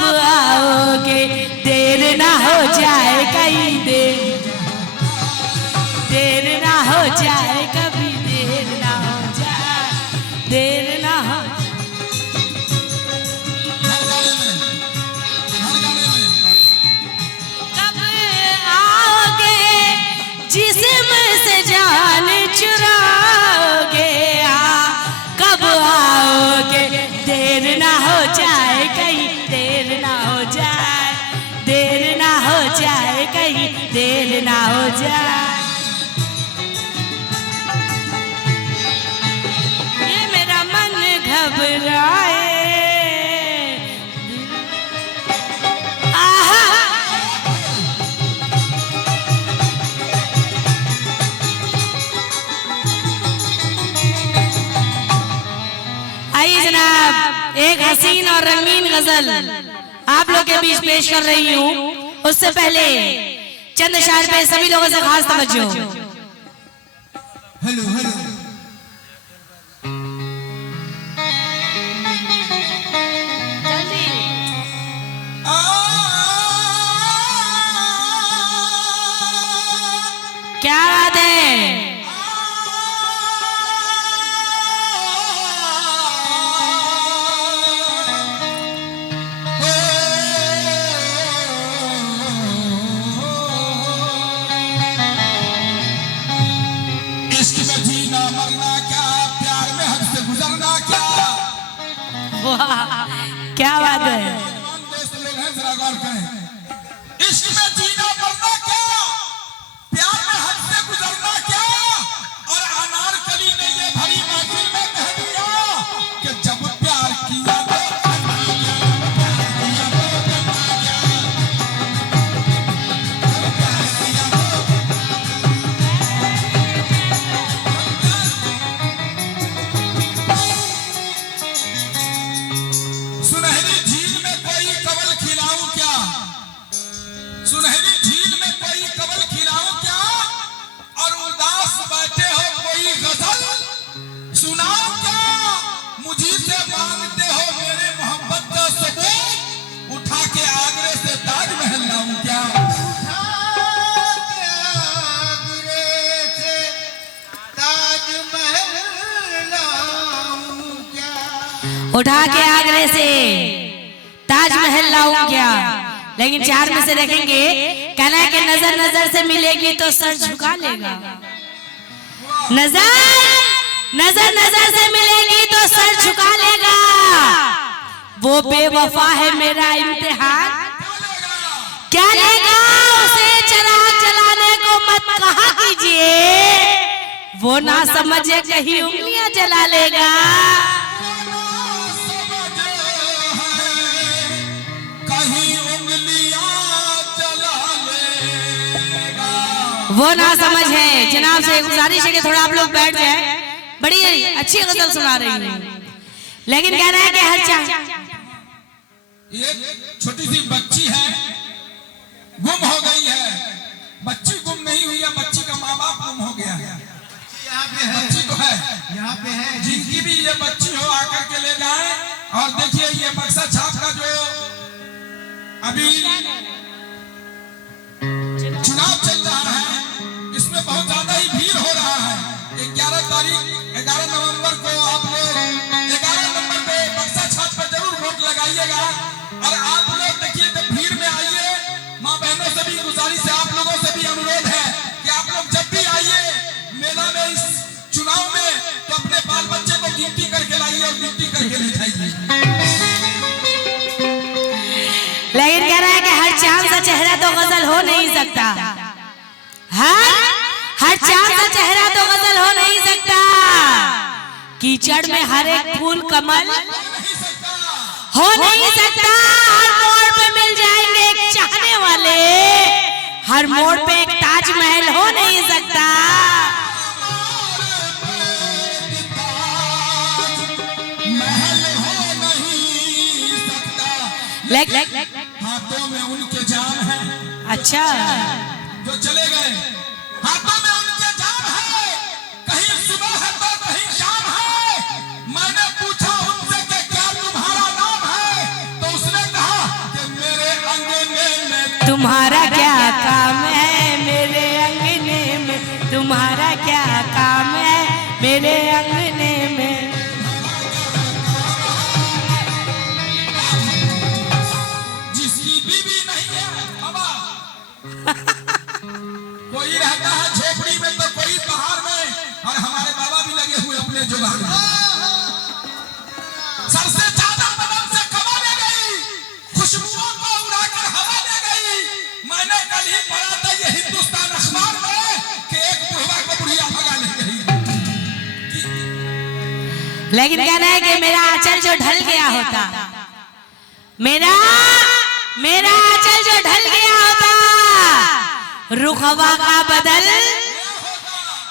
कब आओगे, देर ना हो जाए कहीं देर ना हो जाए, कभी देर ना हो जाए, देर ना हो। कब आओगे जिस्म से जान चुराओगे, कब आओगे, देर ना हो जाए कहीं देर ना हो जाए, देर ना हो जाए कहीं देर ना हो जाए। ये मेरा मन घबराए, आइए जनाब, एक हसीन और रंगीन गजल आप लोग के बीच पेश कर रही हूँ। उससे पहले चंद शायर पे सभी लोगों से खास तवज्जो। हेलो हेलो क्या बात है, इश्क में जीना मरना क्या, प्यार में हद से गुजरना क्या। क्या बात है। दोस्त लोग हैं, जरा गौर करें। इश्क में जीना मरना क्या, प्यार में हद से गुजरना क्या। और अनारकली ने ये भरी महफिल में कह दिया कि जब प्यार किया तो सुनहरी झील में कोई कवल खिलाऊं क्या, सुनहरी झील में कोई कवल खिलाऊं क्या। और उदास बैठे हो कोई गजल सुनाओ क्या। मुझी से मांगते हो मेरे मोहब्बत का सबूत, उठा के आगरे से ताजमहल लाऊं क्या। उठा के आगरे से ताजमहल लाऊं क्या। लेकिन चार में से देखेंगे, कहना है कि नजर नजर से मिलेगी तो सर झुका लेगा। नजर नजर नजर से मिलेगी तो सर झुका लेगा। वो बेवफा है मेरा इम्तिहान क्या लेगा। उसे चिराग जलाने को मत कहा कीजिए, वो ना समझे कहीं उंगलियां जला लेगा। वो ना समझ है। जनाब से गुजारिश है कि थोड़ा आप लोग बैठ जाए, बड़ी अच्छी गजल सुना रही है। लेकिन कह रहा है कि हर एक छोटी सी बच्ची है, गुम हो गई है। बच्ची गुम नहीं हुई है, बच्ची का माँ बाप गुम हो गया है। बच्ची तो है, यहाँ पे है। जिनकी भी ये बच्ची हो आकर के ले जाए। और देखिए ये बक्सा छाप का जो अभी चुनाव चल रहा है, इसमें बहुत ज्यादा ही भीड़ हो रहा है। 11 नवंबर को आप लोग 11 नंबर पे बक्सा छाप पर जरूर वोट लगाइएगा। और आप लोग देखिए जब भीड़ में आइए, माँ बहनों से भी गुजारिश है, आप लोगों से भी अनुरोध है कि आप लोग जब भी आइए मेला में, इस चुनाव में, तो अपने बाल बच्चे को गिनती करके लाइए और गिनती करके ले जाइए। लेकिन कह रहा है कि हर चांद सा चेहरा तो गजल हो नहीं सकता। हर चांद सा चेहरा तो गजल हो नहीं सकता। कीचड़ में हर एक फूल कमल हो नहीं सकता। हर मोड़ पे मिल जाएंगे एक चाहने वाले, हर मोड़ पे एक ताजमहल हो नहीं सकता। हाथों में उनके जाम है। अच्छा, जो चले गए हाथों में उनके जाम है। कहीं सुबह है तो कहीं शाम है। मैंने पूछा उनसे कि क्या तुम्हारा नाम है, तो उसने कहा कि लेकिन कहना है कि मेरा आंचल जो ढल गया होता, मेरा आंचल जो ढल गया होता, रुख हवा का बदल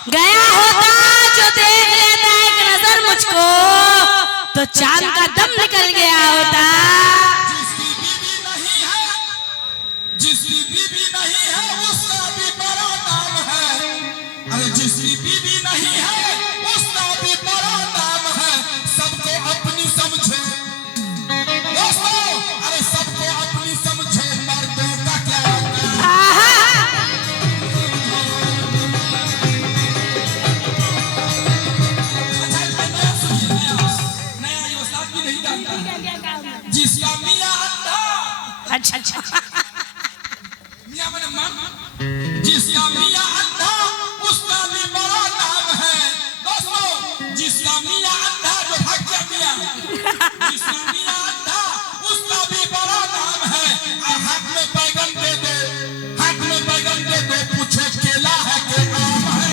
गया होता, जो देख लेता एक नजर मुझको तो चांद का दम निकल गया होता। जिसकी बीबी नहीं है उसका भी बड़ा नाम है। अरे जिसकी बीबी नहीं है उसका भी बड़ा नाम है। सबको अपनी समझे दोस्तों, अरे सबको अपनी समझे, मर्दों का क्या नया ये उस्ताद भी नहीं जानता। जिसका मियां अंधा, अच्छा मियां मैंने मां, जिसका मियां अंधा उसका भी बड़ा नाम है। दोस्तों जिसका मियां अंधा, जो भाग गया मियां, जिसका मियां अंधा उसका भी बड़ा नाम है। हाथ में बैगन दे दो, हाथ में बैगन दे दो, पूछो केला है कि आम है।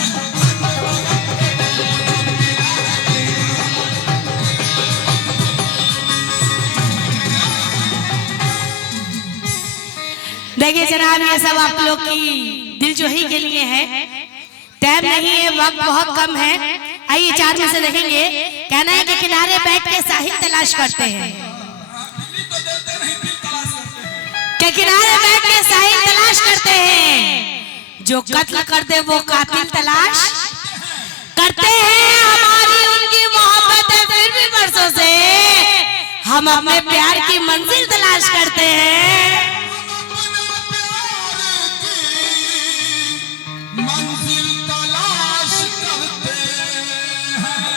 देखिए जनाब, ये सब आप लोग की दिलजोही के लिए है। टाइम नहीं है, वक्त बहुत कम है। आइए 4 में से देखेंगे। कहना है कि किनारे बैठ के साहिल तलाश करते हैं, कि किनारे बैठ के साहिल तलाश करते हैं, जो कत्ल कर दे वो कातिल तलाश करते हैं। हमारी उनकी मोहब्बत है फिर भी बरसों से हम अपने प्यार की मंजिल तलाश करते हैं।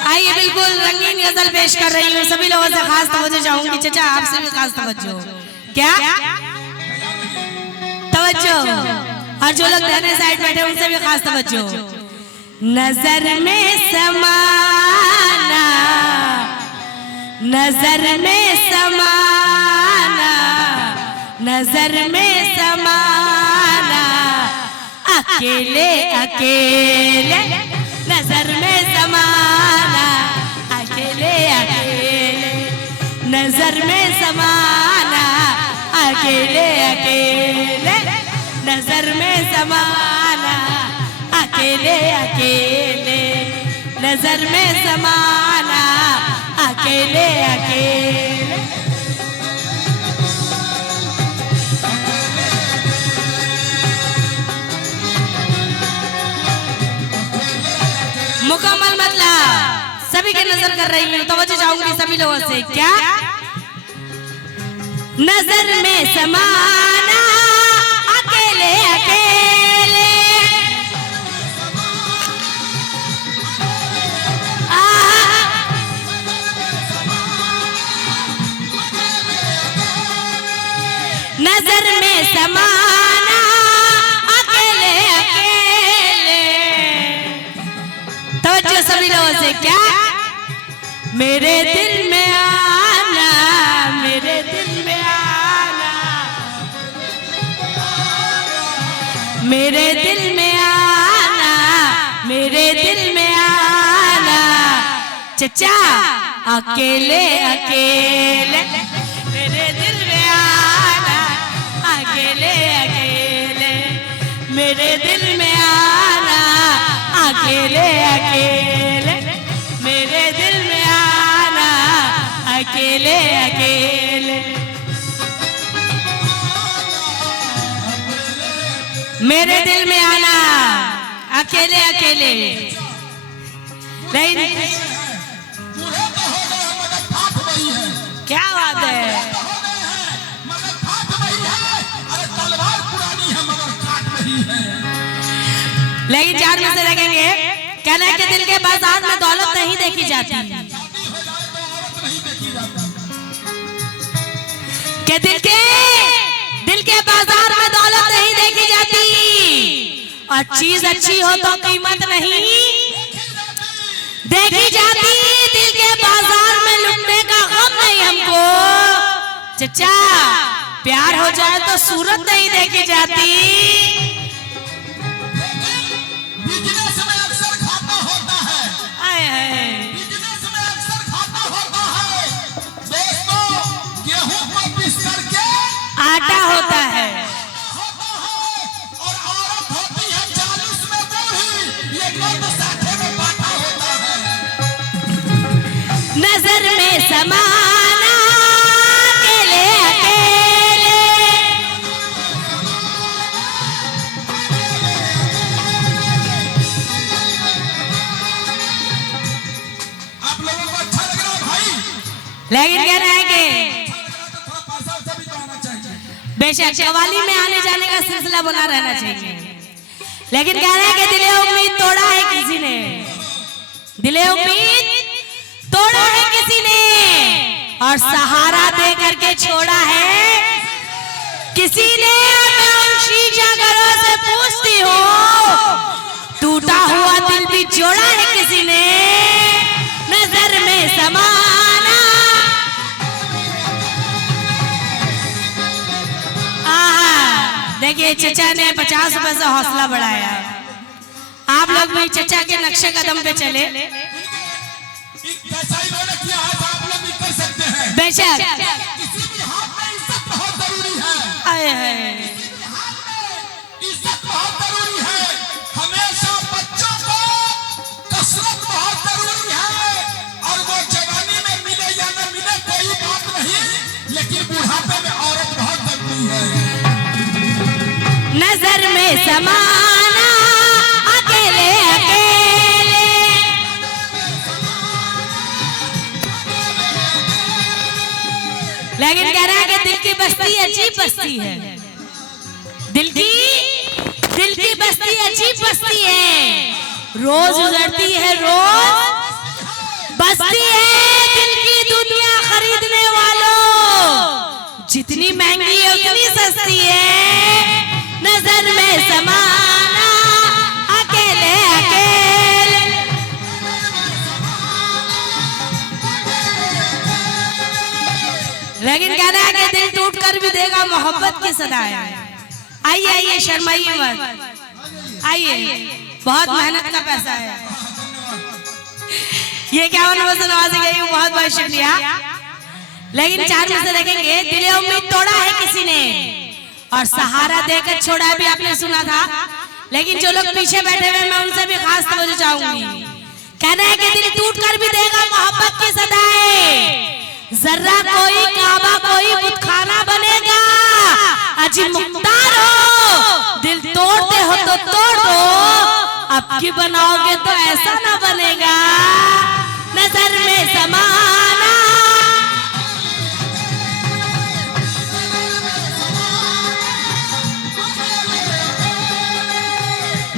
आइए बिल्कुल रंगीन गजल पेश कर रही हूँ। सभी लोगों से खास तवज्जो चाहूंगी। चचा आपसे भी खास तवज्जो, क्या तवज्जो, और जो लोग दाहिने साइड बैठे उनसे भी खास तवज्जो। नजर में समाना, नजर में समाना, नजर में समाना, अकेले अकेले नजर में समाना, अकेले अकेले नजर में समाना, अकेले अकेले नजर में समाना, अकेले अकेले नजर में समाना, अकेले अकेले। मुकम्मल मतलब सभी के नजर कर रही हूँ, तवज्जो चाहूंगी सभी लोगों से, क्या नजर में समाना, अकेले अकेले नजर में समाना, अकेले अकेले। तवज्जो सभी लोगों से, क्या मेरे दिल में आना, मेरे दिल में आना, मेरे दिल में आना, मेरे दिल में आना, चचा अकेले अकेले मेरे दिल में आना, अकेले अकेले मेरे दिल में आना, अकेले अकेले मेरे दिल में आना, अकेले अकेले मेरे दिल में आना, अकेले अकेले। क्या बात है, लेकिन 4 में से देखेंगे। कहना है कि दिल के बाजार में दौलत नहीं देखी जाती, कि दिल के बाजार में दौलत नहीं देखी जाती, और चीज अच्छी हो तो कीमत नहीं देखी जाती। दिल के बाजार में लुटने का गम नहीं हमको, चचा प्यार हो जाए तो सूरत नहीं देखी जाती। बिजनेस में अक्सर घाटा होता है, बिजनेस में अक्सर घाटा लेकिन कहना है कि तो थोड़ा पैसा वैसा भी तो आना चाहिए। बेशक कव्वाली में आने जाने का सिलसिला बना रहना चाहिए, लेकिन कहना है कि दिले उम्मीद तोड़ा है किसी ने, दिले उम्मीद तोड़ा है किसी ने, और सहारा दे करके छोड़ा है किसी ने। मैं उन शीशा घरों से पूछती हूँ, टूटा हुआ दिल भी जोड़ा है किसी ने, नजर में समाना। देखिए चचा ने 50 रुपए से हौसला बढ़ाया, आप लोग भी चचा के नक्शे कदम पे चले। जैसा इन्होंने किया है तो आप लोग भी कर सकते हैं। बेशक किसी भी हाल में इज्जत बहुत जरूरी है, इज्जत बहुत जरूरी है। हमेशा बच्चों को कसरत बहुत जरूरी है, और वो जवानी में मिले या न मिले कोई बात नहीं, लेकिन बुढ़ापे में औरत बहुत जरूरी है। नजर में समाना अकेले अकेले, लेकिन कह रहा है कि दिल की बस्ती अजीब बस्ती है, दिल की बस्ती अजीब बस्ती है, रोज उजड़ती है रोज बस्ती है। दिल की दुनिया खरीदने वालों, जितनी महंगी है उतनी सस्ती है। नजर में समाना अकेले अकेले, लेकिन कहना है कि दिल टूट कर भी देगा मोहब्बत की सदाएं। आइए आइए शर्माइए मत, आइए, बहुत मेहनत का पैसा है। ये 51 रुपए से नवाजी गई हूँ, बहुत बहुत शुक्रिया। लेकिन 4 में से देखेंगे, दिले उम्मीद तोड़ा है किसी ने और सहारा देकर छोड़ा भी आपने सुना था, लेकिन जो लोग पीछे बैठे हुए मैं उनसे भी खास तवज्जो चाहूंगी। कहना है कि दिल टूट कर भी देगा मोहब्बत की सदाएं, जर्रा कोई काबा कोई बुतखाना बनेगा। अजी मुख्तार हो, दिल तोड़ते हो तो तोड़ दो, अब की बनाओगे तो ऐसा ना बनेगा। नजर में समाना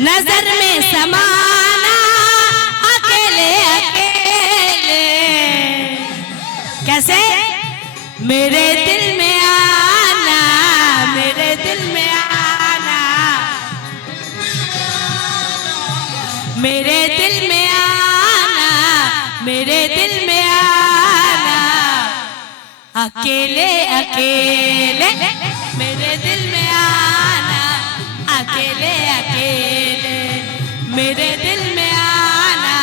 नजर में समाना अकेले अकेले, कैसे मेरे दिल में आना, मेरे दिल में आना, मेरे दिल में आना, मेरे दिल में आना, अकेले अकेले मेरे दिल में आना, अकेले अकेले मेरे दिल में आना,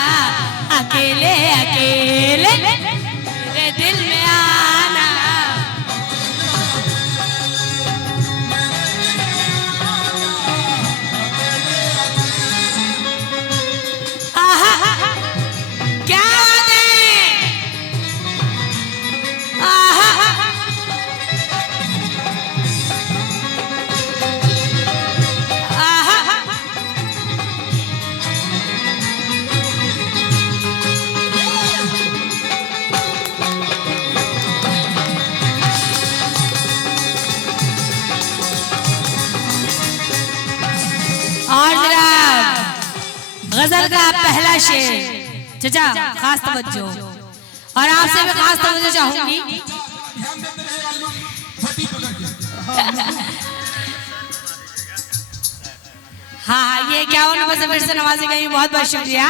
अकेले अकेले मेरे दिल में आना। आहा क्या बात है, आहा और जनाब गजल का पहला शेर, चचा खास तवज्जो, और आपसे भी खास तवज्जो चाहूंगी। ध्यान देते रहे वालों, फटी पकड़ के। हाँ हाँ, ये 51 रुपए से फिर से नवाजी गई, बहुत बहुत शुक्रिया।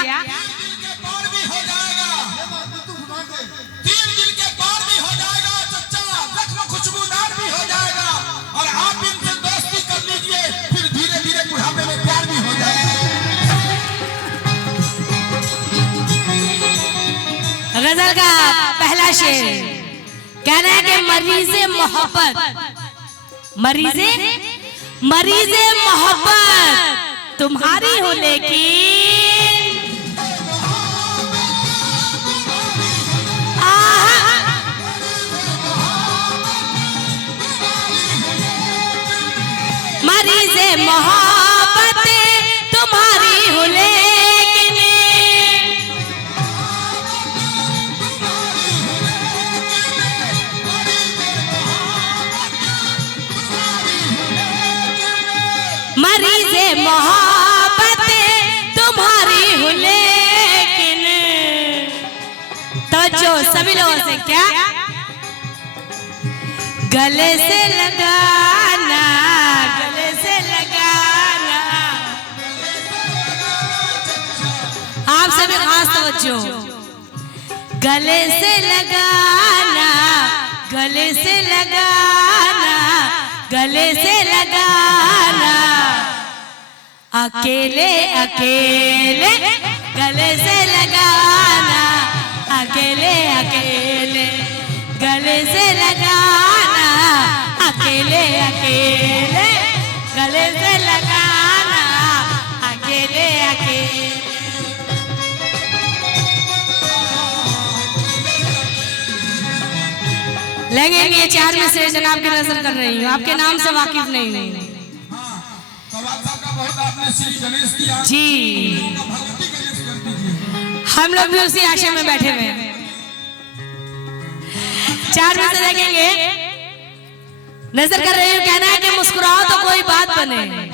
खुशबूदार भी हो जाएगा, और आप इनसे दोस्ती कर लीजिए, फिर धीरे धीरे बुढ़ापे में प्यार भी हो जाएगा। गजल का पहला शेर कहना है कि मरीज़े मोहब्बत, मरीज़े मोहब्बत तुम्हारी हो, लेकिन मरीज़े मोहब्बत तुम्हारी हो, लेकिन मरीज़े मोहब्बत तुम्हारी हूँ लेकिन। तो जो सभी लोगों से क्या गले से लगाना, गले से लगाना। आप सभी खास तवज्जो, गले से लगाना, गले से लगाना, गले से लगाना। अकेले अकेले गले से लगाना, अकेले अकेले गले से लगाना, अकेले अकेले गले से लगाना, अकेले अकेले। लेकिन ये चार में से जनाब की नजर कर रही हूँ, आपके नाम से वाकिफ नहीं हूँ। जी हम लोग भी उसी आशा में बैठे हुए हैं। चार में से देखेंगे, नजर कर रही हूँ, कहना है कि मुस्कुराओ तो कोई बात बने।